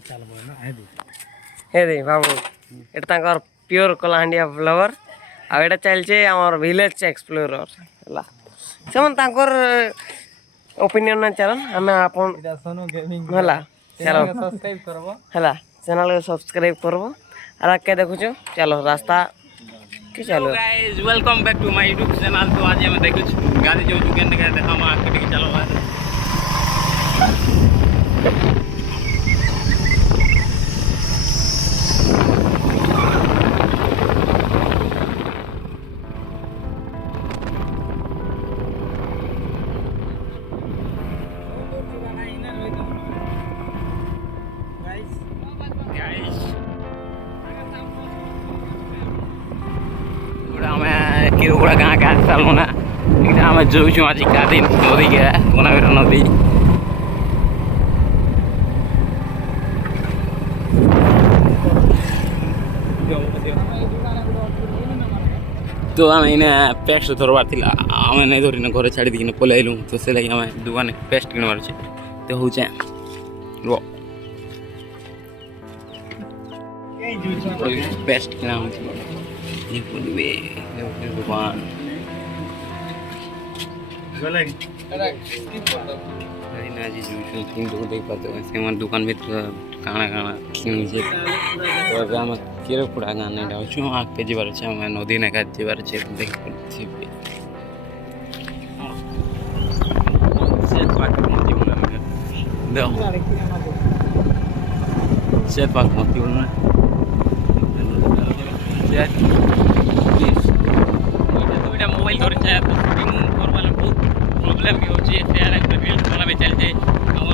हे दे बाबू एटा तांकर pure कलाहांडिया flower आ एटा चलছে আমার village এক্সপ্লোরর হলা সেমন তাंकर ओपिनियन ना चलन हमें अपन এটা সোনু গেমিং हला चलो सब्सक्राइब करबो हला चैनल को सब्सक्राइब करबो और आके देखो चलो रास्ता कि चलो guys welcome back to my YouTube channel. तो आज हम देखो गाड़ी जो जुके ने कहते हम आके चलो किरगुड़ा गाँव के आसपास ना इधर हम जो आज गाड़ी नदी के नदी तो आम इन पेस्ट धरबार थी आम नहीं धरी घर छाड़ी दी पलि आलु तो से लगे आम दुकान पेस्ट किणवार अच्छे तो हूँ पेस्ट किना दुकान देख पाते से दुकान भी काଣା काଣା किणुचे तो आम केरपुड़ा गाँव नहीं जाऊँ आगे जबार अच्छे आम नदी नाका जबार अच्छे देख से पाक मत मोबाइल धरी तो शूटिंग करवार बहुत प्रोब्लेम भी होची रील्स बना चलते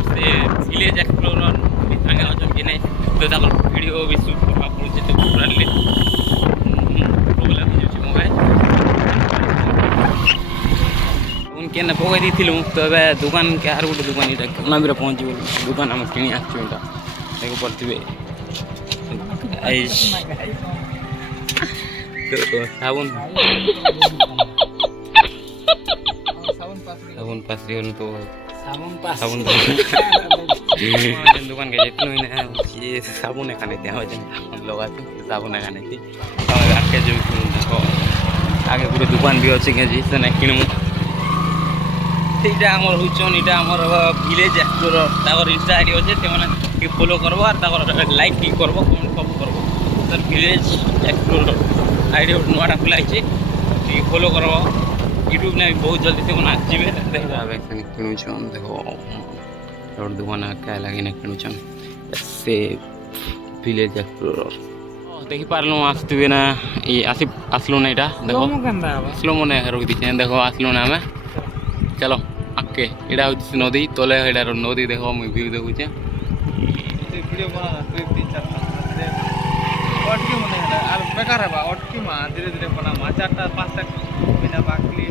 से विलेज एक्सप्लोरर आगे अच्छा कि नहीं तो वीडियो भी शूट करवा पड़े तो पूरा प्रोब्लेम हो मोबाइल उनके पकई दी तो दुकान के आर गोटे दुकान यहाँ कोना भी पहुँच दुकान आम कि देख पड़े साबुन साबुन पास तो साबुन दुकान के जितने ये साबुन खाने थे लगा साबुन खाने थी आगे जो देखो आगे पूरे दुकान भी अच्छे जी से किणमु यहाँ आमर हूँ यहाँ आमर विलेज एक्सप्लोरर तार इंस्टा आईडी अच्छे से फॉलो करब और लाइक टी करब कमेंट सब करब सर विलेज एक्सप्लोरर आईडी नुआटा खुलाई फॉलो करब यूट्यूब ने बहुत जल्दी से आसवे किणुन देखो दुकान क्या लगे किणुन से विलेज एक्सप्लोरर देखी पार्लु आसवे ना ये आसलु ना यहाँ देखो स्लो मोने रोक दीचे देखो आसलु ना आम चलो आके यहाँ हूँ नदी तले यहाँ नदी देखो मुझे व्यू देखुचे बेकार है अटकी धीरे धीरे बना 4टा 5टा बिना बाकली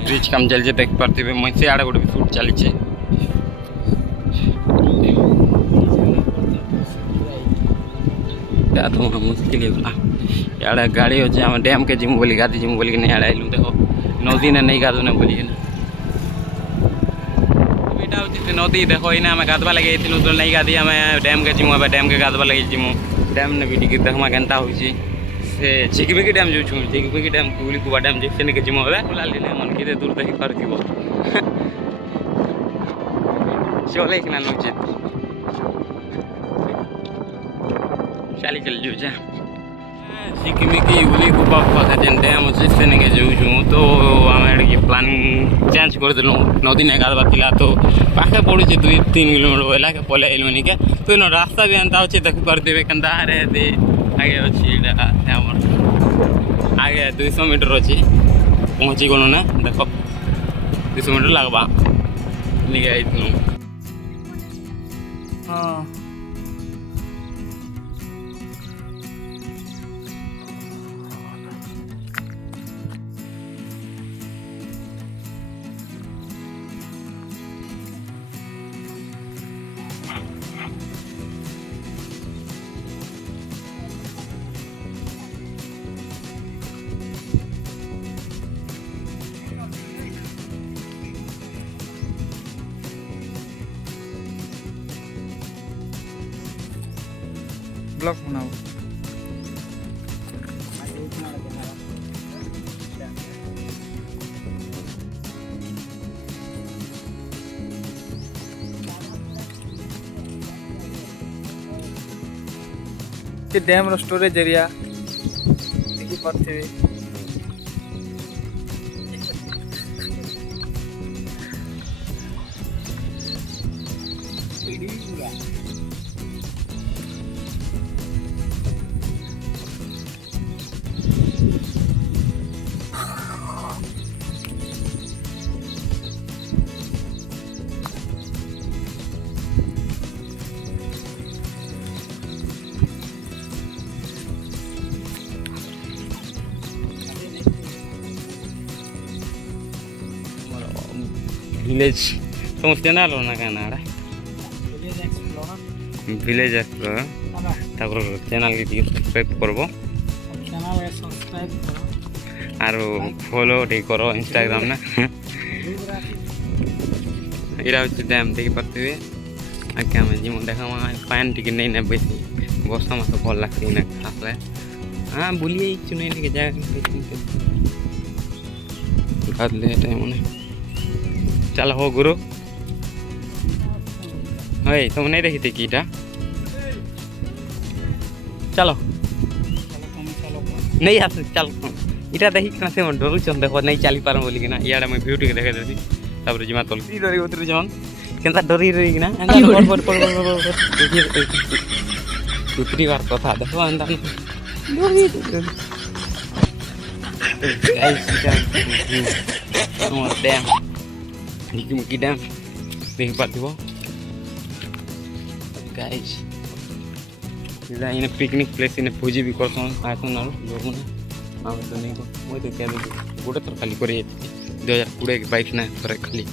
ब्रिज काम चलছে देख पार्थे मैं से आड़े गोटे शूट चली तो मुश्किल होगा यार गाड़ी अच्छे आम डैम के जिमु बोली गाधी जिमु बोलिक नहीं आड़े आइलु देखो नदी ने नहीं गाधुने बोलिए यहाँ हूँ नदी देखो इना आम गाधवा लगे तो नहीं गाधी आम डैम के जिमु डैम के गाधवा लगे जिमु डैम ने भी देखा केन्ता हो चिकबिकी डैम जो चिकबिकी डैम कुबा डैम से नहीं जिमु बुलाली मन कि दूर देखी पार चले कि नौचे चली चल जो चिकमिकी उली गुबा पाखे जेन डैम अच्छे से नहीं जाऊँ तो आम प्लानिंग चेंज करदेलु नदी नहीं गाधवा था तो पाखे पड़े 2-3 किलोमीटर बोला के पलि आइलु निके तो इन रास्ता भी एंता अच्छे देखी पारे केन्ता आगे अच्छी आगे 200 मीटर अच्छी पहुँची गलु ना देख 200 मीटर लगवा निके हाँ ବ୍ଲଗ୍ ବନାବ। ସେ ଡ୍ୟାମ୍ର ଷ୍ଟୋରେଜ୍ ଏରିଆ ଦେଖିପାରୁଥିବେ। ভিলেজ সমস্যা না না কেন ভিলেজ এক্সপ্লোরার তারপর চ্যানেলকে ଟିକେ ସବସ୍କ୍ରାଇବ୍ করব আর ফলো ଟିକେ কর ইনস্টাগ্রাম না এটা হচ্ছে ড্যাম দেখি পারতেবে আগে আমি যেমন দেখা পান টিকে নেই না বেশি বর্ষা মাসে ভাল লাগছে না আসলে হ্যাঁ বলিয়ে ইচ্ছু নেই নাকি জায়গা কাটলে এটাই মনে चल हो गुरु हई तुम नहीं देखी थी कीटा चलो नहीं आस चल इटा देखी से डर चल देख नहीं चली पार बोलिक ना इे मुझे भ्यू टी देखे देती तापर जिमा तल डरी उतरी जमान केनता डरी रही ना उतरी बार कथा देखो एंता डैम निकी डैम देख Parth guys in picnic place in भोजी भी करसन आसन लोग मैंने तो नहीं मुझे तो क्या गोटे थर खाली कर 2020 के बाइक ना थोड़े खाली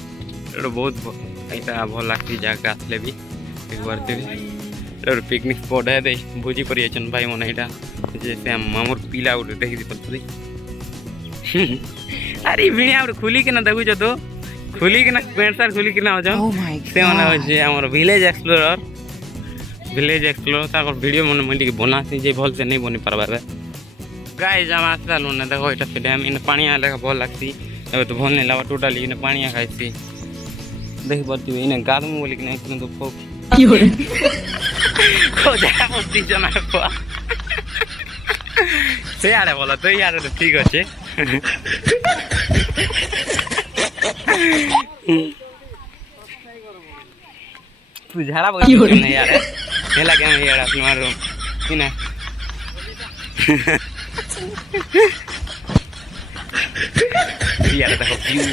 बहुत यहाँ भल लगती जगह आसले भी देख पार्थे पिकनिक स्पट है दे भोजी कर भाई मन यहाँ जैसे मामूर पिला गोटे देखी पार्थ अरे भिणिया खुली के देखुच तो खुली कि पैंट सार्ट खुली कि से मैंने विलेज एक्सप्लोर वीडियो मन मुझे बनासी जे भल से नहीं बनी पार्बा गाइस आम आसला लुना देखो यहाँ से डैम इन पानी आले भल लगती तो भल नहीं लगा टोटाली इन पानी खाई देख पार्थ इन गाधमु बोल तो से आड़े बोला तो यार तो ठीक अच्छे तू झाड़ा बगल नहीं यार ये लगे हम यार तुम्हारे रूम इन्हें यार देखो व्यू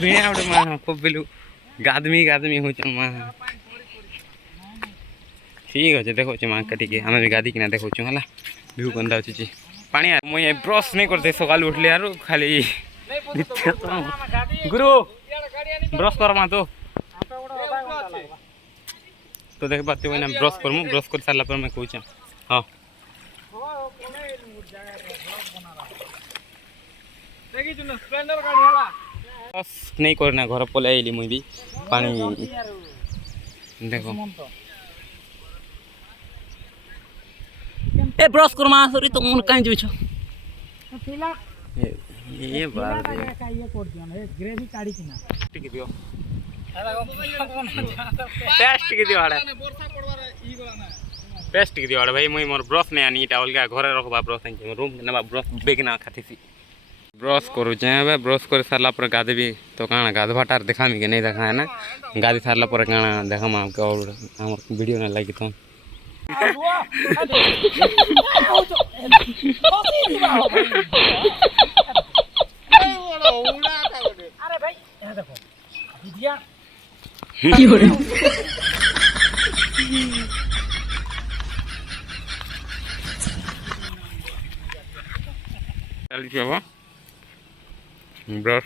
बिना उड़े मां को बिलु गादमी हो चल मां ठीक है देखो मां कटी के हमें भी गादी किना देखो हला व्यू कंदा अछि पानी मुझे ब्रश नहीं करते सकाल उठले यार खाली गुरु ब्रश कर मा तो देख पाते हो ना ब्रश कर सारा पर मैं कहूँ हाँ ब्रश नहीं करना घर पलै आइली मुझे भी पानी देखो ए ब्रश कर मा सॉरी तो मन कहीं जो ये बात है ये कर दियो ना ग्रेवी काडी किना टिक दियो पेस्ट के दियो आड़े वर्षा पड़वार ई गला ना पेस्ट के दियो आड़े भाई मुई मोर ब्रश नहीं आनी इटा अलगा घरे रखबा ब्रश नहीं रूम के नबा ब्रश बेग ना खातीसी ब्रश करू जेबे ब्रश कर सारला पर गाधबी तो काना गाधबाटार देखामी के नहीं देखा है ना गाधी सारला पर काना देखाम के और हमर वीडियो ना लागी तो अरे भाई यहाँ देखो दीदिया चलिए बाबा ब्रश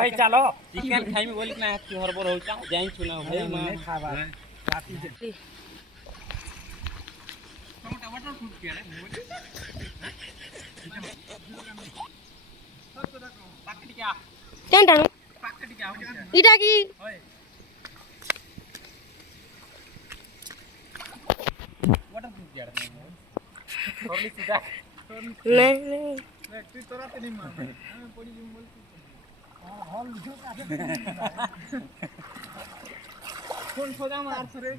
भाई चलो चिकेन खाइमी बोली ना कि हरबर होचा जाई छुना भाई मां खावा टमाटर फूट के रे पाकट क्या टेंटा पाकट क्या इटा की ओए वाटर फूट के रे थोड़ी सीधा नहीं तू तोरा तो नहीं मार मैं पड़ी जूम बोल फोन खोदा मार रे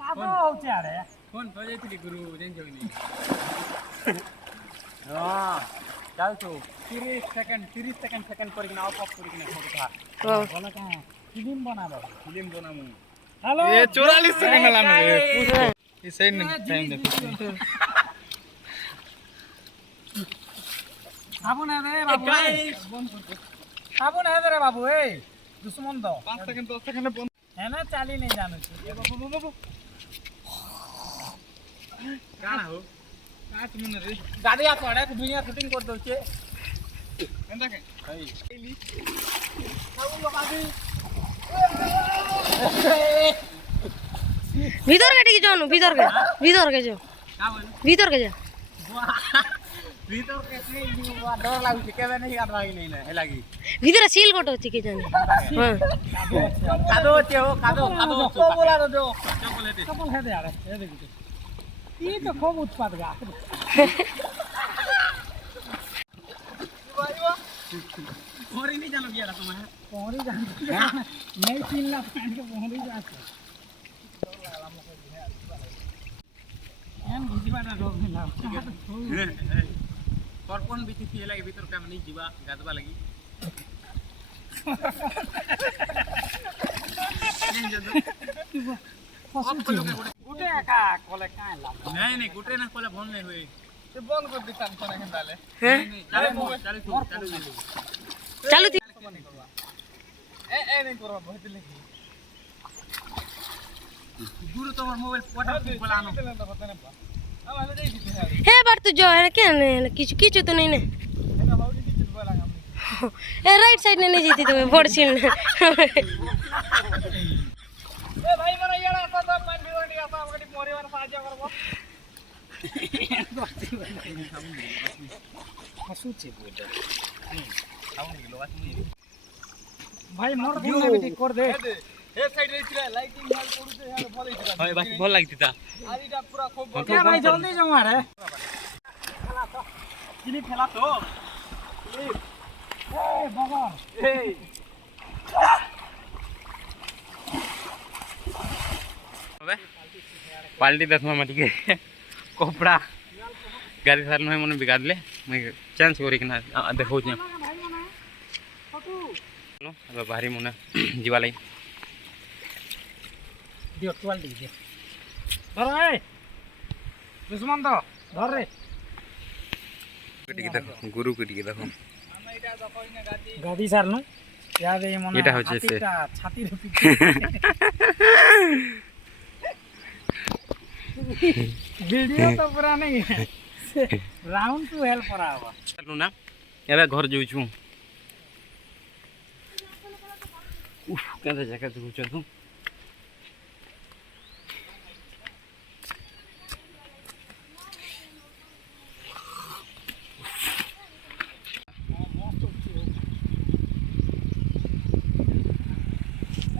पागल होचे अरे फोन खोजेଥିଲି गुरु ଜାଣିଛ କି नहीं हां चल तू 30 सेकंड କରିକିନା ଅଫ୍ କରିକିନା फोटो हां बोला कहां फिल्म बनामु हेलो ये 44 सेकंड ला मेरे ये सही टाइम देखो साबुन है रे बाबू साबुन है रे बाबू ए दुश्मन दो 5 सेकंड 10 सेकंड बंद है ना चाली नहीं जानो छी ए बाबू काना हो 5 मिनट रे गाड़ी आ पड़े दुनिया शूटिंग कर दो छे एंदा के भाई साबुन लगा दी भीतर के टिक जाओ भीतर के जो का बोल भीतर के जा भीतर कैसे डर लागु छै केबे नहीं आदवा की नहीं है लागी भीतर सील गोटो अछि के जाने हां कादो छे हो कादो को बोला दो चॉकलेट कपल है दे यार ए देखो ये तो खूब उत्पाद गा मोरी नहीं जानो बिया तुम है पौरी जान नहीं 3 लाख पानी के पौरी जाते एम बुझिबाना रोग मिला परपन बिति थी लागी भीतर काम नहीं जीवा गादबा लगी गुटे का कोले काहे ला नहीं गुटे ना कोले फोन नहीं हुई ते बंद कर दी सन कोने डाले हैं चालू थी ए नहीं करवा बहुत लगी गुरु तोर मोबाइल वाटर बोलानो अब हमें दे दी है हे बार तू जो है क्या किछु तो नहीं ने ना बाबू की चीज बोला हम ए राइट साइड ने नहीं जीती तुम्हें बोर्ड सील ए भाई मरा यार आता तो पानी भिगोंडी आता हमकटी मोरी वाला साहाଯ୍य करबो हसु छे बोटा भाई मोर दिन में भी कर दे ए साइड रे छिला लाइटिंग माल पडुते यार भल हिता हाय बाकी भल लागती ता आरीटा पूरा खूब क्या भाई जल्दी जाऊ रे खेला तो किनी खेला तो ए भगवान ए अबे पाल्टी देखमा मटी के कपड़ा गाड़ी सार नहीं मन बिगाड़ ले मैं चांस करी कि ना देखो छ अब भारी मन जीवा लाई दियो टोल दे दे धर ए दुश्मन तो धर रे कटी देखो गुरु कटी देखो गाड़ी सार नु याद ए मन एटा होचे से छाती रे वीडियो तो पूरा नहीं है राउंड टू हेल्प करावा चलू ना एबे घर जाऊ छु उफ केंदा जगह जाऊ छु तू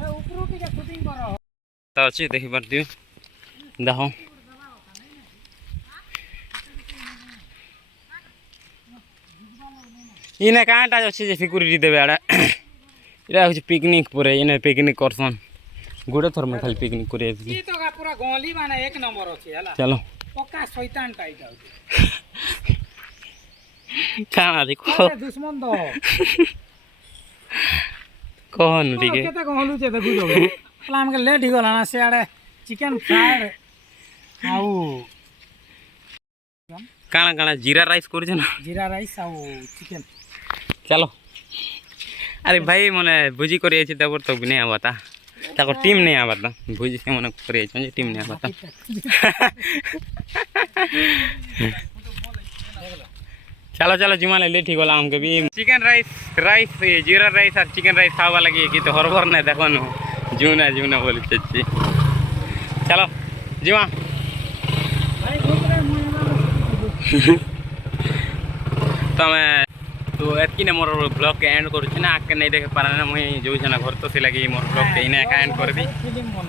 ए ऊपर के शूटिंग करो ता अछि देखि परतियो देखो इने कांटा अछि जे सिक्योरिटी देबे आडा इरा होछि पिकनिक पुरे इने पिकनिक करसन गुडे थर में खाली पिकनिक करे ई तो का पूरा गोली माने एक नंबर अछि हला चलो पक्का शैतान टाइट आउ काना देखो दुश्मन दो कोन ठीक है केते कहलु छे देखु जो हला हमके लेट ही गला ना से आडे चिकन फ्राई आउ କାଣା କାଣା ଜିରା ରାଇସ୍ କରୁଛ ନା जीरा राइस ଆଉ ଚିକେନ ଚାଲ ଆରେ ଭାଇ ମାନେ ଭୋଜି କରି ଆଇଛି ତାପରେ ତ ନେଇ ଆବା ତା ତାଙ୍କର ଟିମ୍ ନେଇ ଆବା ତା ଭୋଜି ସେମାନେ କରି ଆଇଛନ୍ତି ଟିମ୍ ନେଇ ଆବା ତା चलो चलो जिमा लेट ही गला हमके भी चिकन राइस राइस जीरा राइस और चिकन राइस खावा लगी कि तो हरबर नहीं देखो न जूना जूना बोली चची चलो जिमा तो मैं तो एतकी ने मोर ब्लॉग के एंड करू ना आके नहीं देख पारा ना मुई जो छना घर तो से लगी मोर ब्लॉग के इने का एंड कर दी फिल्म बन